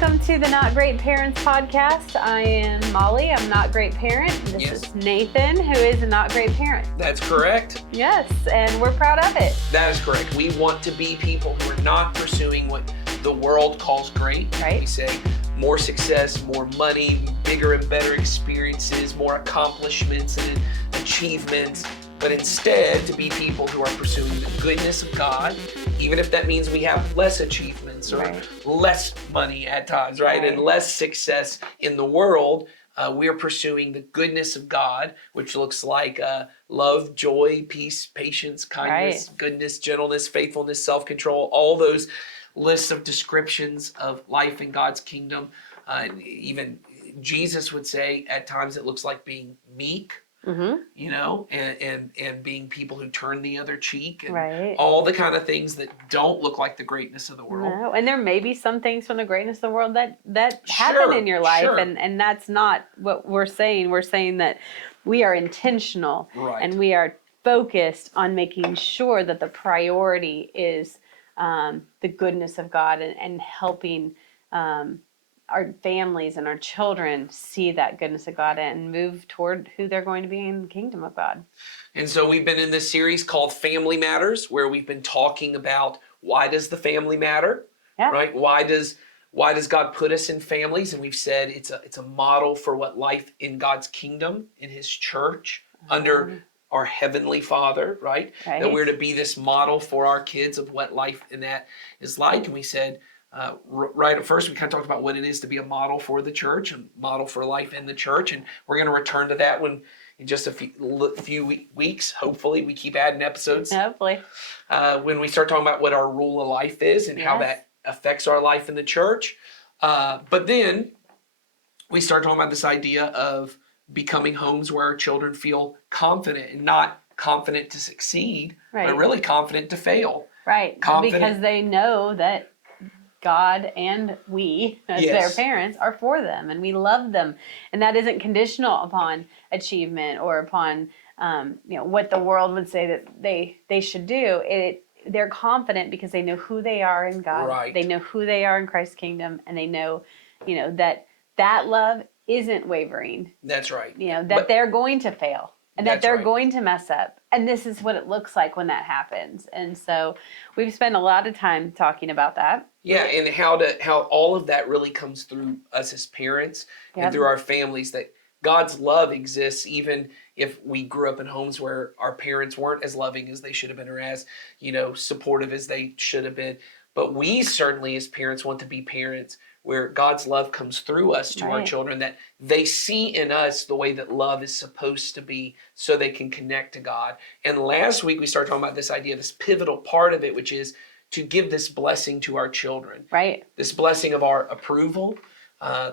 Welcome to the Not Great Parents podcast. I am Molly. I'm not great parent. This is Nathan, who is a not great parent. That's correct. Yes, and we're proud of it. That is correct. We want to be people who are not pursuing what the world calls great. Right. We say more success, more money, bigger and better experiences, more accomplishments and achievements, but instead to be people who are pursuing the goodness of God, even if that means we have less achievements or less money at times, right? And less success in the world. We are pursuing the goodness of God, which looks like love, joy, peace, patience, kindness, goodness, gentleness, faithfulness, self-control, all those lists of descriptions of life in God's kingdom. Even Jesus would say at times it looks like being meek, you know, and being people who turn the other cheek and all the kind of things that don't look like the greatness of the world. No, and there may be some things from the greatness of the world that happen in your life, and that's not what we're saying. We're saying that we are intentional and we are focused on making sure that the priority is the goodness of God and helping our families and our children see that goodness of God and move toward who they're going to be in the kingdom of God. And so we've been in this series called Family Matters, where we've been talking about why does the family matter, right? Why does God put us in families? And we've said it's a model for what life in God's kingdom, in His church, under our Heavenly Father, right? That we're to be this model for our kids of what life in that is like. And we said, right at first, we kind of talked about what it is to be a model for the church and model for life in the church. And we're going to return to that in just a few weeks. Hopefully, we keep adding episodes. Hopefully. When we start talking about what our rule of life is and how that affects our life in the church. But then we start talking about this idea of becoming homes where our children feel confident and not confident to succeed, but really confident to fail. Right. Because they know that God and we, as their parents, are for them and we love them. And that isn't conditional upon achievement or upon what the world would say that they should do. They're confident because they know who they are in God. Right. They know who they are in Christ's kingdom, and they know, that love isn't wavering. That's right. That they're going to fail and that they're going to mess up. And this is what it looks like when that happens. And so we've spent a lot of time talking about that. Yeah, and how all of that really comes through us as parents and through our families, that God's love exists even if we grew up in homes where our parents weren't as loving as they should have been or as, supportive as they should have been. But we certainly as parents want to be parents where God's love comes through us to our children, that they see in us the way that love is supposed to be so they can connect to God. And last week we started talking about this idea, this pivotal part of it, which is to give this blessing to our children. Right. This blessing of our approval,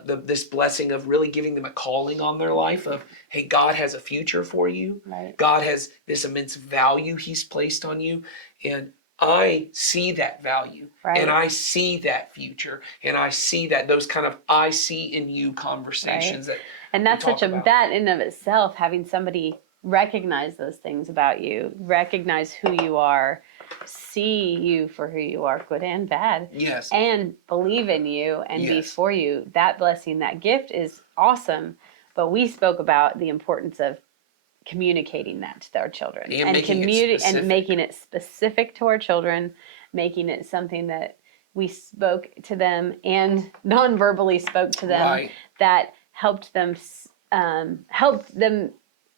this blessing of really giving them a calling on their life of, hey, God has a future for you. Right. God has this immense value He's placed on you. And I see that value and I see that future and I see that those kind of I see in you conversations and that's that in of itself, having somebody recognize those things about you, recognize who you are, see you for who you are, good and bad, and believe in you and be for you. That blessing, that gift is awesome. But we spoke about the importance of communicating that to our children and making it specific to our children, making it something that we spoke to them and non-verbally spoke to them that helped them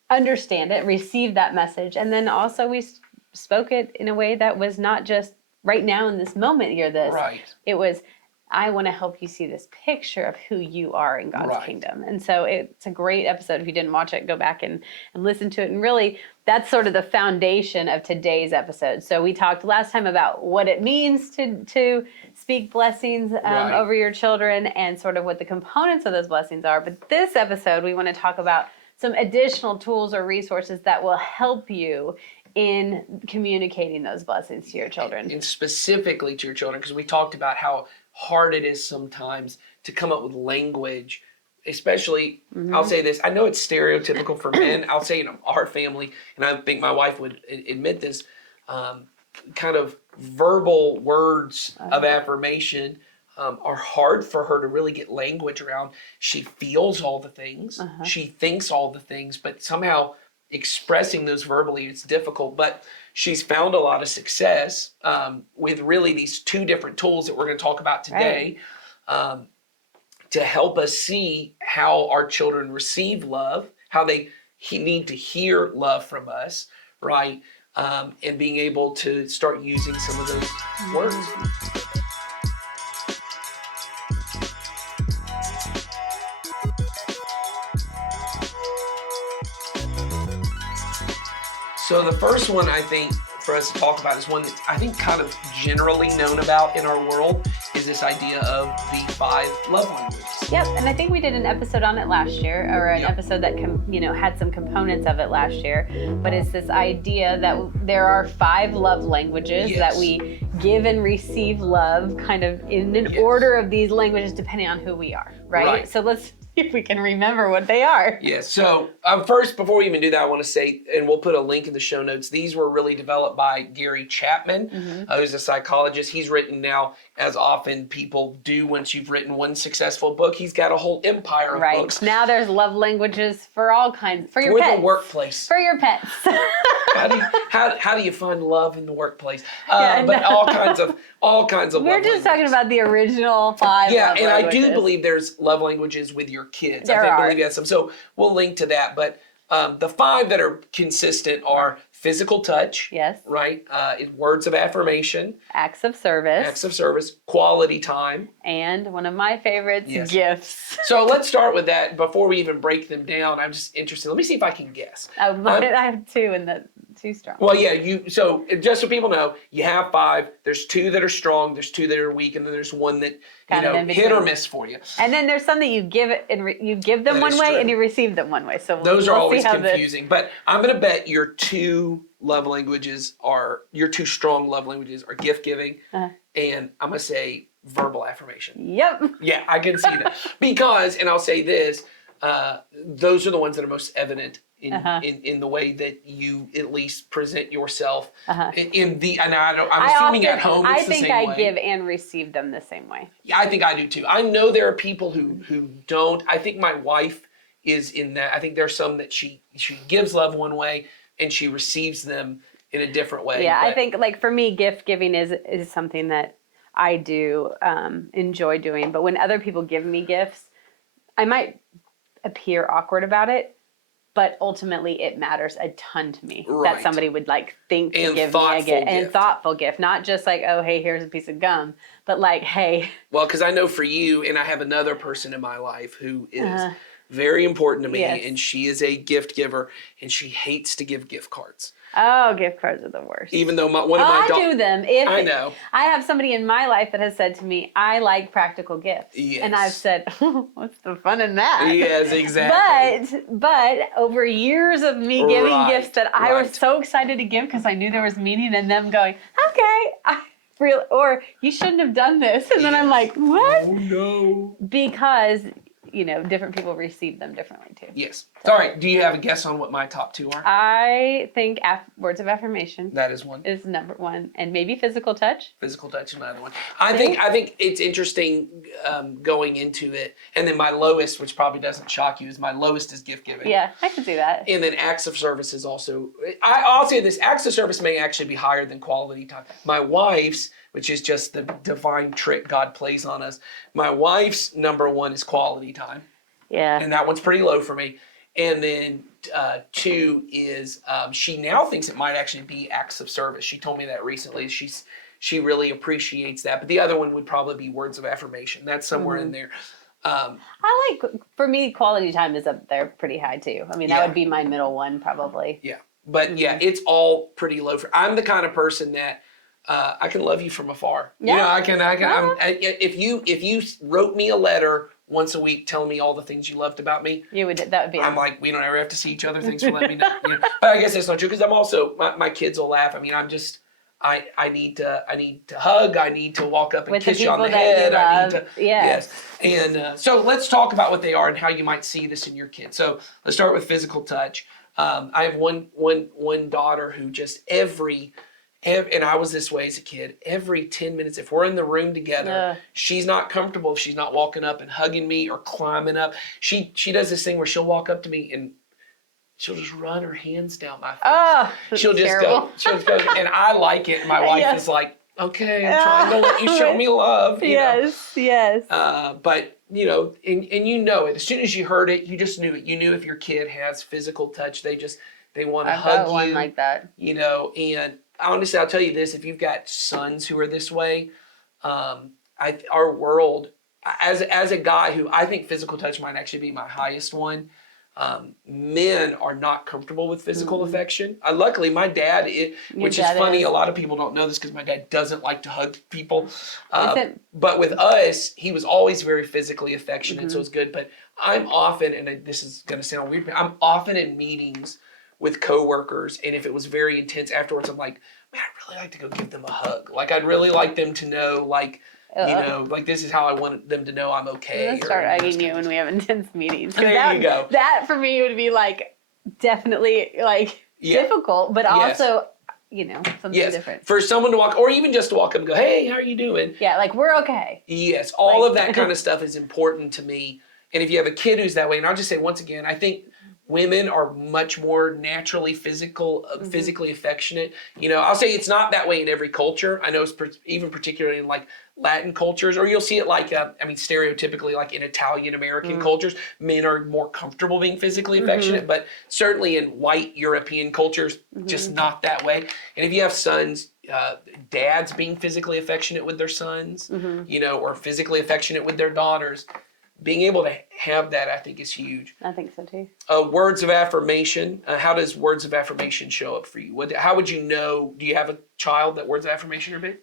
understand it, receive that message. And then also we spoke it in a way that was not just right now in this moment you're this. It was, I want to help you see this picture of who you are in God's kingdom. And so it's a great episode. If you didn't watch it, go back and listen to it. And really, that's sort of the foundation of today's episode. So we talked last time about what it means to speak blessings over your children and sort of what the components of those blessings are. But this episode, we want to talk about some additional tools or resources that will help you in communicating those blessings to your children. And specifically to your children, because we talked about how hard it is sometimes to come up with language, especially, I'll say this, I know it's stereotypical for men, I'll say in our family, and I think my wife would admit this, kind of verbal words of affirmation are hard for her to really get language around. She feels all the things, she thinks all the things, but somehow expressing those verbally, it's difficult. But she's found a lot of success with really these two different tools that we're going to talk about today, to help us see how our children receive love, how they need to hear love from us, right? And being able to start using some of those words. So the first one I think for us to talk about is one that I think kind of generally known about in our world, is this idea of the 5 love languages. Yep, and I think we did an episode on it last year, or an episode that had some components of it last year. But it's this idea that there are 5 love languages that we give and receive love, kind of in an order of these languages, depending on who we are, right? So let's see if we can remember what they are. Yes. So first, before we even do that, I want to say, and we'll put a link in the show notes, these were really developed by Gary Chapman, who's a psychologist. He's written now, as often people do once you've written one successful book, he's got a whole empire of books. Now there's love languages for all kinds, for your pets. For the workplace. For your pets. How do you find love in the workplace? But all kinds of love languages. We're just talking about the original 5 love languages. I do believe there's love languages with your kids. I believe you have some. So we'll link to that. But the 5 that are consistent are physical touch. Yes. Right? Words of affirmation. Acts of service. Quality time. And one of my favorites, gifts. So let's start with that. Before we even break them down, I'm just interested. Let me see if I can guess. I have 2 and the 2 strong. Well, so just so people know, you have 5. There's 2 that are strong. There's 2 that are weak, and then there's one that hit or miss for you. And then there's some that you give it and you give them one way and you receive them one way. So those are always confusing. But I'm going to bet your 2 love languages your 2 strong love languages are gift giving, and I'm going to say verbal affirmation. Yep. Yeah, I can see that because, and I'll say this, those are the ones that are most evident in the way that you at least present yourself I'm assuming at home it's the same way. I think I give and receive them the same way. Yeah, I think I do too. I know there are people who don't. I think my wife is in that. I think there's some that she gives love one way and she receives them in a different way. Yeah, I think for me, gift giving is something that I do enjoy doing. But when other people give me gifts, I might appear awkward about it, but ultimately it matters a ton to me that somebody would think to give me a gift. And thoughtful gift, not just oh, hey, here's a piece of gum, but hey. Well, because I know for you, and I have another person in my life who is very important to me, and she is a gift giver, and she hates to give gift cards. Oh, gift cards are the worst. Even though I do them. I know. I have somebody in my life that has said to me, I like practical gifts. Yes. And I've said, what's the fun in that? Yes, exactly. But over years of me giving gifts that I was so excited to give because I knew there was meaning in them going, okay, or you shouldn't have done this. And then I'm like, what? Oh, no. Because different people receive them differently too. Yes. All right. Do you have a guess on what my top 2 are? I think words of affirmation. That is one. Is number 1, and maybe physical touch. Physical touch is another one. I think it's interesting going into it, and then my lowest, which probably doesn't shock you, is gift giving. Yeah, I can see that. And then acts of service is also. I'll say this: acts of service may actually be higher than quality time. My wife's, which is just the divine trick God plays on us. My wife's number 1 is quality time. Yeah. And that one's pretty low for me. And then 2 is she now thinks it might actually be acts of service. She told me that recently. She really appreciates that. But the other one would probably be words of affirmation. That's somewhere in there. For me, quality time is up there pretty high too. I mean, that would be my middle one probably. Yeah. But it's all pretty low. I'm the kind of person that I can love you from afar. Yeah. I can. If you wrote me a letter once a week telling me all the things you loved about me, that would be. I'm we don't ever have to see each other. Thanks for letting me know. But I guess that's not true because I'm also my kids will laugh. I mean, I need to hug. I need to walk up and kiss you on the head. I need to yes. And so let's talk about what they are and how you might see this in your kids. So let's start with physical touch. I have one daughter who just every And I was this way as a kid. Every 10 minutes, if we're in the room together, she's not comfortable if she's not walking up and hugging me or climbing up. She does this thing where she'll walk up to me and she'll just run her hands down my face. Oh, she'll just go, and I like it. And my wife is like, okay, I'm trying to let you show me love. You know? But, you know, and you know it. As soon as you heard it, you just knew it. You knew if your kid has physical touch, they want to hug you. One like that. You know, and honestly, I'll tell you this, if you've got sons who are this way, our world, as a guy who I think physical touch might actually be my highest one, men are not comfortable with physical affection. Luckily, my dad, which is funny, a lot of people don't know this because my dad doesn't like to hug people. But with us, he was always very physically affectionate, so it's good. But I'm often, and this is going to sound weird, but I'm often in meetings with coworkers, and if it was very intense afterwards, I'm like, man, I'd really like to go give them a hug. Like, I'd really like them to know, like, you know, like, this is how I want them to know I'm okay. I'm gonna start hugging you when we have intense meetings. There you go. That for me would be like definitely like difficult, but also, you know, something different. For someone to walk, or even just to walk up and go, hey, how are you doing? Yeah, like, we're okay. Yes, all of that kind of stuff is important to me. And if you have a kid who's that way, and I'll just say once again, I think women are much more naturally physically affectionate. You know, I'll say it's not that way in every culture. I know it's even particularly in like Latin cultures, or you'll see it like, stereotypically like in Italian American cultures, men are more comfortable being physically affectionate, but certainly in white European cultures, just not that way. And if you have sons, dads being physically affectionate with their sons, you know, or physically affectionate with their daughters, being able to have that, I think, is huge. I think so too. Words of affirmation. How does words of affirmation show up for you? How would you know? Do you have a child that words of affirmation are big?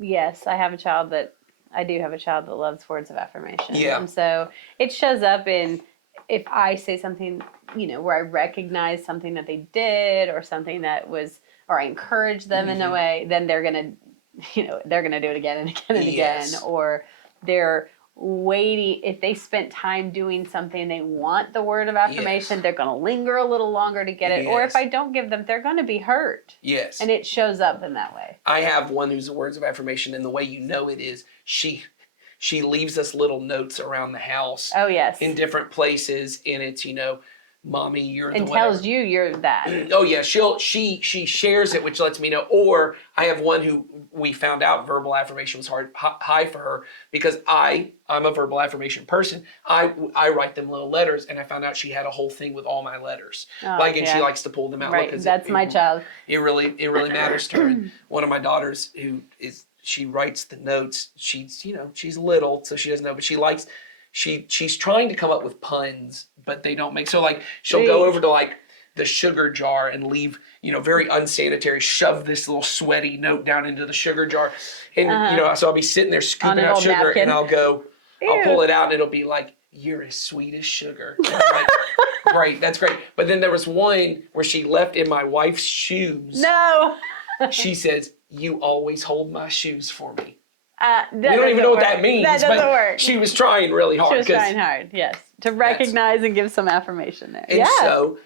Yes, I do have a child that loves words of affirmation. Yeah. And so it shows up in, if I say something, you know, where I recognize something that they did or something that was, or I encourage them in a way, then they're going to do it again and again and again. Or they're waiting, if they spent time doing something, they want the word of affirmation, they're going to linger a little longer to get it. Or if I don't give them, they're going to be hurt. Yes. And it shows up in that way. I have one who's the words of affirmation, and the way you know it is she leaves us little notes around the house. Oh, yes. In different places, and it's, you know, Mommy, you're and the tells you you're that. Oh yeah, she shares it, which lets me know. Or I have one who we found out verbal affirmation was high for her because I'm a verbal affirmation person. I write them little letters, and I found out she had a whole thing with all my letters. And she likes to pull them out. Right, that's my child. It really matters to her. And one of my daughters she writes the notes. She's little, so she doesn't know, but she's trying to come up with puns, but they don't make, so like she'll go over to like the sugar jar and leave, you know, very unsanitary, shove this little sweaty note down into the sugar jar. And, you know, so I'll be sitting there scooping out sugar napkin. And I'll pull it out and it'll be like, you're as sweet as sugar. And I'm like, great, that's great. But then there was one where she left in my wife's shoes. No. She says, you always hold my shoes for me. We don't even know what that means. That doesn't work. She was trying really hard. She was trying hard, yes. To recognize and give some affirmation there. And so,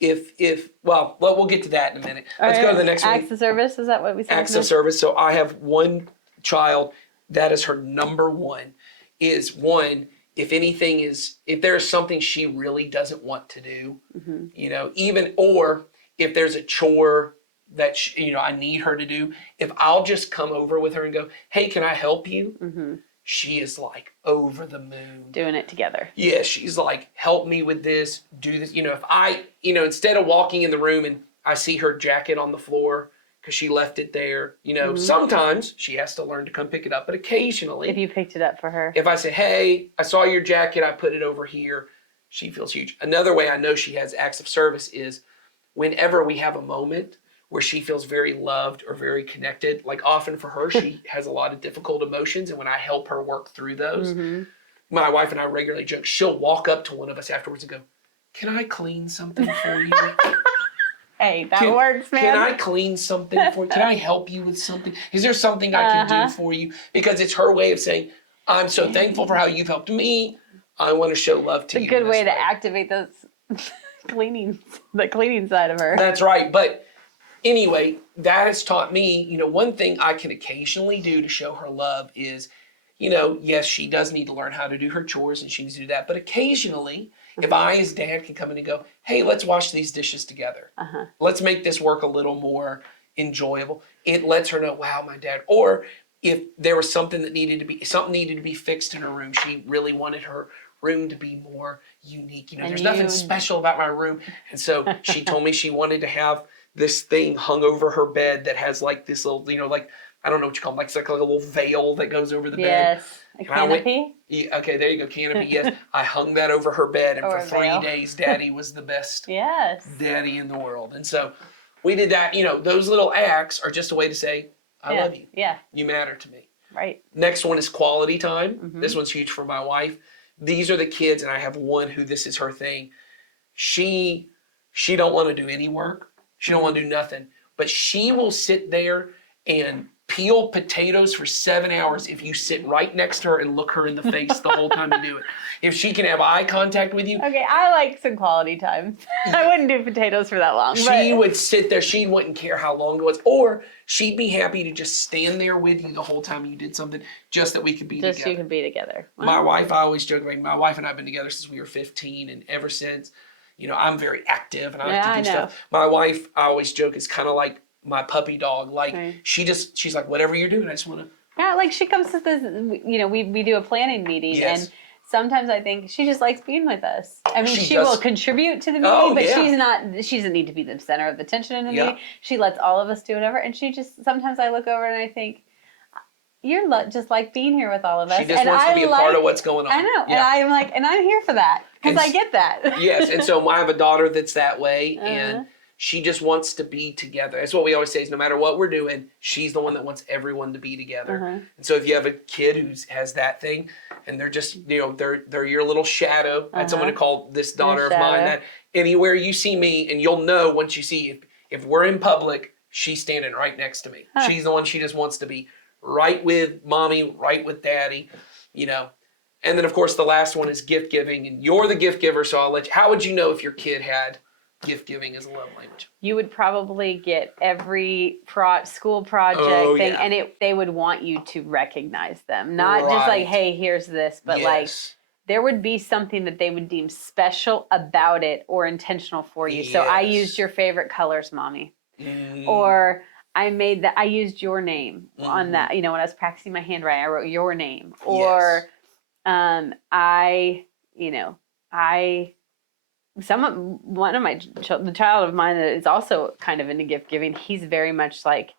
we'll get to that in a minute. Let's go to the next one. Acts of service, is that what we said? Acts of service. So I have one child, that is her number one, is one, if there's something she really doesn't want to do, you know, or if there's a chore that I need her to do, if I'll just come over with her and go, hey, can I help you? She is like over the moon. Doing it together. Yeah, she's like, help me with this, do this. You know, if I, instead of walking in the room and I see her jacket on the floor because she left it there, sometimes she has to learn to come pick it up, but occasionally. If you picked it up for her. If I say, hey, I saw your jacket, I put it over here, she feels huge. Another way I know she has acts of service is whenever we have a moment where she feels very loved or very connected. Like often for her, she has a lot of difficult emotions. And when I help her work through those, my wife and I regularly joke, she'll walk up to one of us afterwards and go, can I clean something for you? Hey, that works, man. Can I clean something for you? Can I help you with something? Is there something I can do for you? Because it's her way of saying, I'm so thankful for how you've helped me. I want to show love to you. It's a good way to activate the cleaning side of her. That's right. But anyway, that has taught me, one thing I can occasionally do to show her love is, yes, she does need to learn how to do her chores and she needs to do that. But occasionally, if I as dad can come in and go, hey, let's wash these dishes together. Let's make this work a little more enjoyable. It lets her know, wow, my dad. Or if there was something needed to be fixed in her room, she really wanted her room to be more unique. There's nothing special about my room. And so she told me she wanted to have this thing hung over her bed that has like this little, like, I don't know what you call it, like it's like a little veil that goes over the bed. Yes, a canopy. Okay, there you go, canopy, yes. I hung that over her bed, and for 3 days, Daddy was the best daddy in the world. And so we did that. Those little acts are just a way to say, I love you. Yeah. You matter to me. Right. Next one is quality time. This one's huge for my wife. These are the kids, and I have one who this is her thing. She don't want to do any work. She don't want to do nothing. But she will sit there and peel potatoes for 7 hours if you sit right next to her and look her in the face the whole time you do it. If she can have eye contact with you. Okay, I like some quality time. I wouldn't do potatoes for that long. She would sit there. She wouldn't care how long it was. Or she'd be happy to just stand there with you the whole time you did something just that we could be together. Just you could be together. Wow. My wife, I always joke about, my wife and I have been together since we were 15, and ever since, I'm very active and I like to do stuff. My wife, I always joke, is kind of like my puppy dog. Like she's like, whatever you're doing, I just want to. Yeah, like she comes to this, we do a planning meeting and sometimes I think she just likes being with us. I mean, she will contribute to the meeting, but she doesn't need to be the center of attention in the meeting. She lets all of us do whatever. And sometimes I look over and I think, you're just like being here with all of us. She just wants to be a part of what's going on. I know. Yeah. And I'm here for that because I get that. Yes. And so I have a daughter that's that way. And she just wants to be together. That's what we always say is no matter what we're doing, she's the one that wants everyone to be together. And so if you have a kid who has that thing and they're just, they're your little shadow. I had someone to call this daughter of mine that anywhere you see me, and you'll know once you see, if we're in public, she's standing right next to me. She's the one, she just wants to be right with mommy, right with daddy, And then of course the last one is gift giving, and you're the gift giver. So I'll let you, how would you know if your kid had gift giving as a love language? You would probably get every school project thing, and they would want you to recognize them. Not just like, hey, here's this, but like there would be something that they would deem special about it or intentional for you. So I used your favorite colors, mommy. Or I used your name on that. When I was practicing my handwriting, I wrote your name. Or the child of mine that is also kind of into gift giving, he's very much like,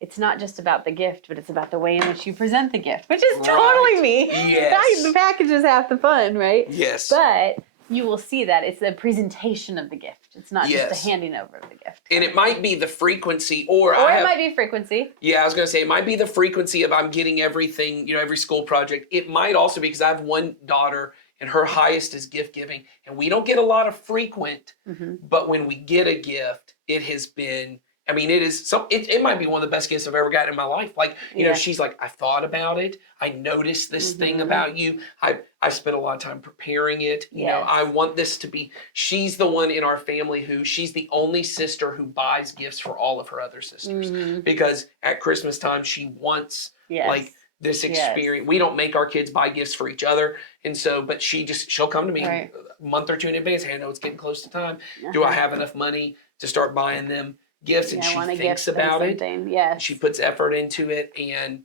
it's not just about the gift, but it's about the way in which you present the gift, which is totally me. Yes. The package is half the fun, right? Yes. But you will see that it's the presentation of the gift. It's not just the handing over of the gift. And it might be the frequency, or it might be frequency. Yeah, I was going to say, it might be the frequency of I'm getting everything, every school project. It might also be because I have one daughter and her highest is gift giving. And we don't get a lot of frequent, but when we get a gift, it has been, it might be one of the best gifts I've ever gotten in my life. Like, she's like, I thought about it. I noticed this thing about you. I spent a lot of time preparing it. I want this to be, she's the one in our family she's the only sister who buys gifts for all of her other sisters. Because at Christmas time, she wants like this experience. We don't make our kids buy gifts for each other. And so, but she'll come to me a month or two in advance. Hey, I know it's getting close to time. Do I have enough money to start buying them gifts? And she thinks about it. Yes. She puts effort into it, and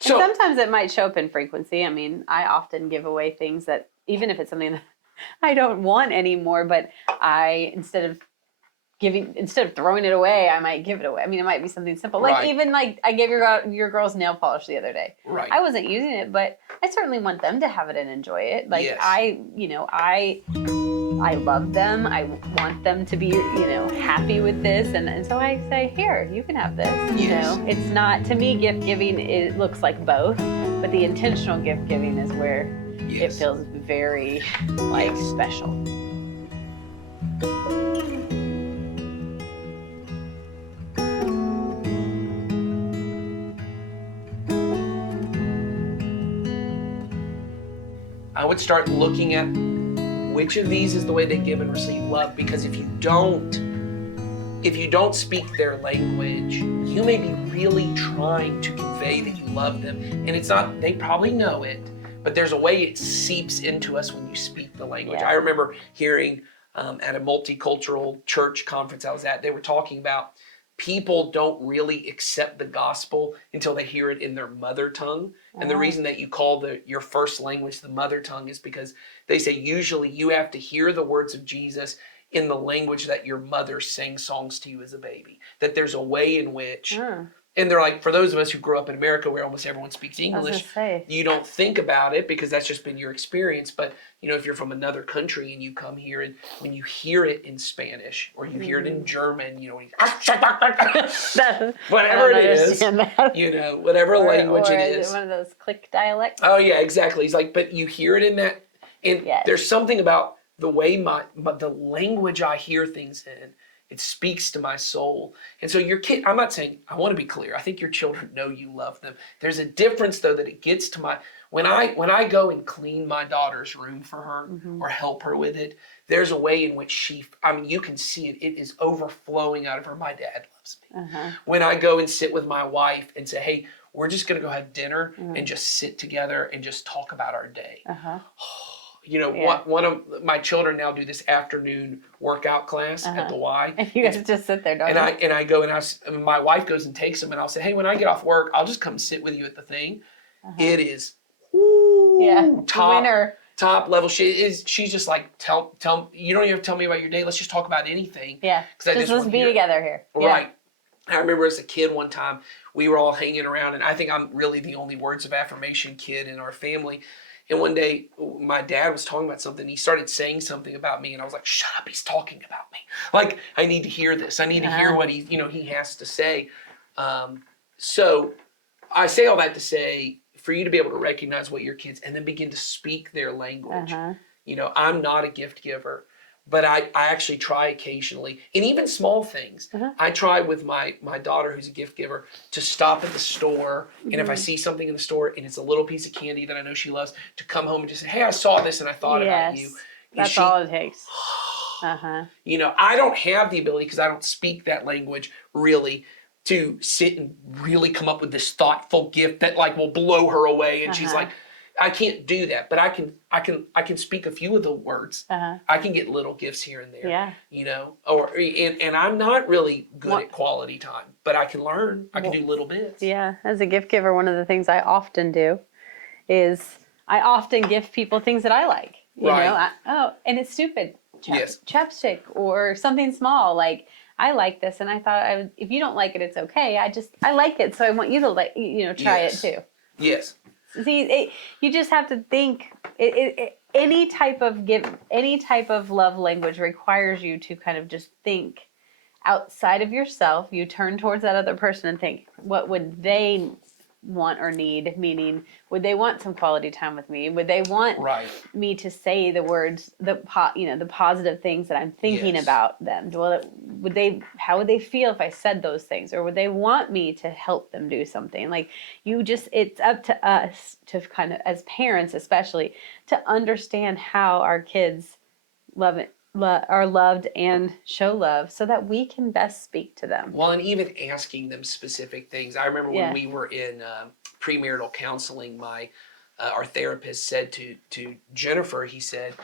so sometimes it might show up in frequency. I often give away things that, even if it's something that I don't want anymore, but instead of throwing it away, I might give it away. It might be something simple. Like even like I gave your girls nail polish the other day. Right. I wasn't using it, but I certainly want them to have it and enjoy it. Like I love them. I want them to be, happy with this. And so I say, here, you can have this. It's not, to me, gift giving, it looks like both, but the intentional gift giving is where it feels very special. I would start looking at which of these is the way they give and receive love, because if you don't, if you don't speak their language, you may be really trying to convey that you love them. And it's not, they probably know it, but there's a way it seeps into us when you speak the language. Yeah. I remember hearing at a multicultural church conference I was at, they were talking about people don't really accept the gospel until they hear it in their mother tongue. And the reason that you call your first language the mother tongue is because they say usually you have to hear the words of Jesus in the language that your mother sang songs to you as a baby. That there's a way in which, and they're like, for those of us who grew up in America where almost everyone speaks English, you don't think about it because that's just been your experience. But you know, if you're from another country and you come here and when you hear it in Spanish or you hear it in German, you know, whatever it is, you know, whatever language it is. One of those click dialects. Oh yeah, exactly. He's like, but you hear it in that, and there's something about the way the language I hear things in, it speaks to my soul. And so your kid, I'm not saying, I want to be clear, I think your children know you love them. There's a difference though that it gets to when I go and clean my daughter's room for her or help her with it, there's a way in which you can see it is overflowing out of her. My dad loves me. When I go and sit with my wife and say, hey, we're just going to go have dinner and just sit together and just talk about our day. You know, one of my children now do this afternoon workout class at the Y. And you guys just sit there, don't you? And I go and my wife goes and takes them and I'll say, hey, when I get off work, I'll just come sit with you at the thing. It is top level. She's just like, tell you don't even have to tell me about your day. Let's just talk about anything. Yeah. Let's be together here. Right. I remember as a kid one time, we were all hanging around and I think I'm really the only words of affirmation kid in our family. And one day, my dad was talking about something. He started saying something about me, and I was like, "Shut up! He's talking about me. Like, I need to hear this. I need to hear what he has to say." So, I say all that to say, for you to be able to recognize what your kids, and then begin to speak their language. You know, I'm not a gift giver, but I actually try occasionally, and even small things. I try with my daughter, who's a gift giver, to stop at the store, and if I see something in the store and it's a little piece of candy that I know she loves, to come home and just say, hey, I saw this and I thought about you. That's all it takes. You know, I don't have the ability, because I don't speak that language really, to sit and really come up with this thoughtful gift that like will blow her away, and she's like, I can't do that, but I can speak a few of the words. I can get little gifts here and there. Yeah. You know, and I'm not really good at quality time, but I can learn. I can do little bits. Yeah. As a gift giver, one of the things I often do is I often gift people things that I like. You know, and it's stupid. Chapstick or something small. Like, I like this, and I thought if you don't like it, it's okay. I like it, so I want you to try it too. Yes. See, you just have to think. Any type of love language requires you to kind of just think outside of yourself. You turn towards that other person and think, what would they want or need? Meaning, would they want some quality time with me? Would they want me to say the words, the positive things that I'm thinking about them? How would they feel if I said those things? Or would they want me to help them do something? Like, it's up to us to kind of, as parents especially, to understand how our kids are loved and show love, so that we can best speak to them. Well, and even asking them specific things. I remember when we were in premarital counseling, our therapist said to Jennifer, he said,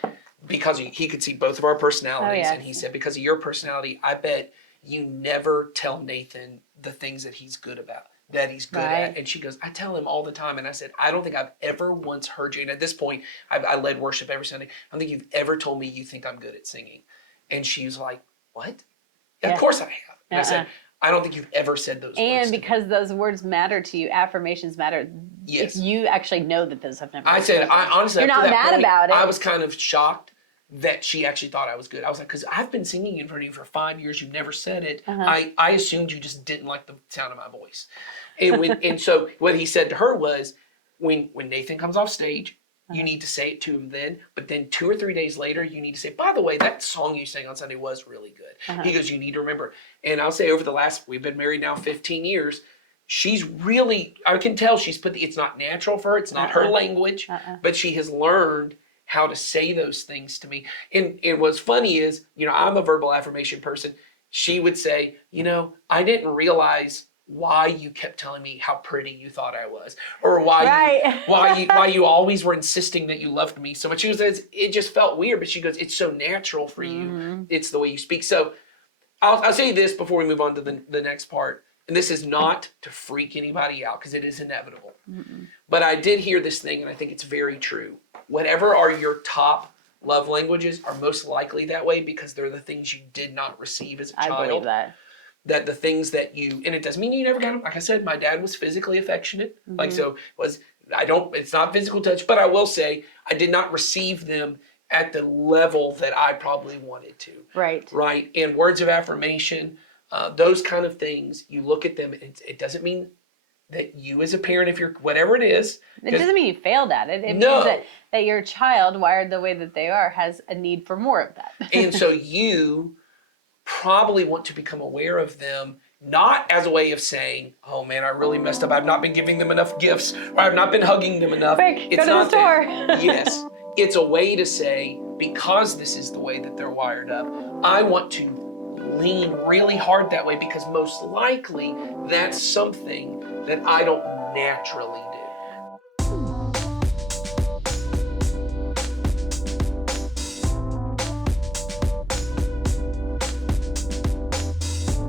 because he could see both of our personalities, and he said, because of your personality, I bet you never tell Nathan the things that he's good about. That he's good at. And she goes, I tell him all the time. And I said, I don't think I've ever once heard you. And at this point, I led worship every Sunday. I don't think you've ever told me you think I'm good at singing. And she was like, what? Yeah, of course I have. And I said, I don't think you've ever said those words. And because those words matter to you, affirmations matter. Yes. If you actually know that those have never been said, honestly, you're not mad about it. I was kind of shocked that she actually thought I was good. I was like, because I've been singing in front of you for 5 years. You've never said it. I assumed you just didn't like the sound of my voice. And so what he said to her was, when Nathan comes off stage, you need to say it to him then. But then 2 or 3 days later, you need to say, by the way, that song you sang on Sunday was really good. He goes, you need to remember. And I'll say we've been married now 15 years. She's really, I can tell she's it's not natural for her. It's not her language, but she has learned how to say those things to me. And what's funny is, I'm a verbal affirmation person. she would say, I didn't realize why you kept telling me how pretty you thought I was, or why you always were insisting that you loved me so much. She goes, it just felt weird, but she goes, it's so natural for you. It's the way you speak. So I'll say this before we move on to the next part, and this is not to freak anybody out because it is inevitable. But I did hear this thing, and I think it's very true. Whatever are your top love languages are most likely that way because they're the things you did not receive as a child. I believe that. That the things that and it doesn't mean you never got them. Like I said, my dad was physically affectionate. It's not physical touch, but I will say I did not receive them at the level that I probably wanted to. Right. And words of affirmation, those kind of things, you look at them, and it doesn't mean that you as a parent, if you're, whatever it is. It doesn't mean you failed at it. It means that your child, wired the way that they are, has a need for more of that. And so you probably want to become aware of them, not as a way of saying, oh man, I really messed up. I've not been giving them enough gifts, or I've not been hugging them enough. Quick, go to the store. Yes. It's a way to say, because this is the way that they're wired up, I want to lean really hard that way because most likely that's something that I don't naturally do.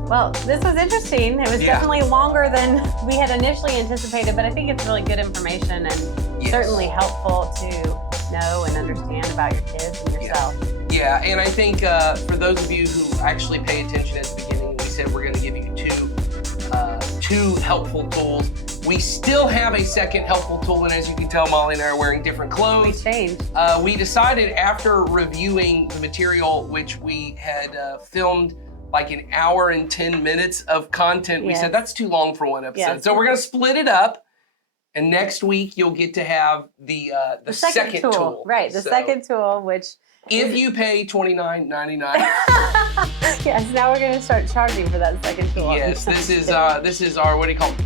Well, this was interesting. It was definitely longer than we had initially anticipated, but I think it's really good information and certainly helpful to know and understand about your kids and yourself. Yeah, and I think for those of you who actually pay attention at the beginning, we said we're going to give you two helpful tools. We still have a second helpful tool, and as you can tell, Molly and I are wearing different clothes. We changed. We decided after reviewing the material, which we had filmed like an hour and 10 minutes of content, we said that's too long for one episode. Yes. So we're going to split it up. And next week, you'll get to have the second tool. Right, the second tool, which... If you pay $29.99. Yes, now we're going to start charging for that second tool. Yes, this is our, what do you call it,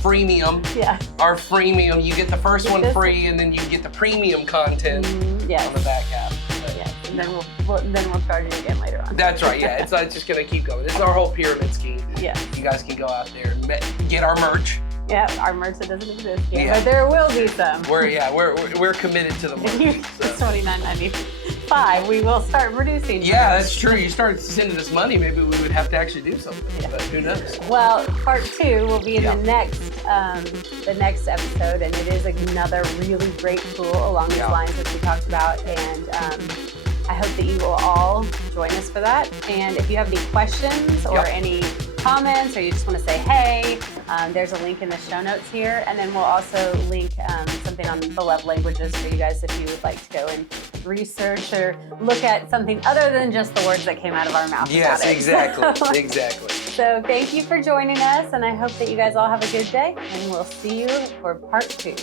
freemium. Yeah. Our freemium. You get the first one free, and then you get the premium content on the back half. Yes, and then we'll charge you again later on. That's right, yeah. It's just going to keep going. This is our whole pyramid scheme. Yeah. You guys can go out there and get our merch. Yeah, our merch that doesn't exist yet, but there will be some. We're committed to the merch. It's $29.95. We will start producing. Yeah, that's true. You start sending us money, maybe we would have to actually do something. Yeah. But who knows? Well, part 2 will be in the next episode, and it is another really great tool along these lines that we talked about, and I hope that you will all join us for that. And if you have any questions or any comments, or you just want to say hey, there's a link in the show notes here, and then we'll also link something on the love languages for you guys if you would like to go and research or look at something other than just the words that came out of our mouth. Yes, exactly. Exactly. So thank you for joining us, and I hope that you guys all have a good day, and we'll see you for part 2.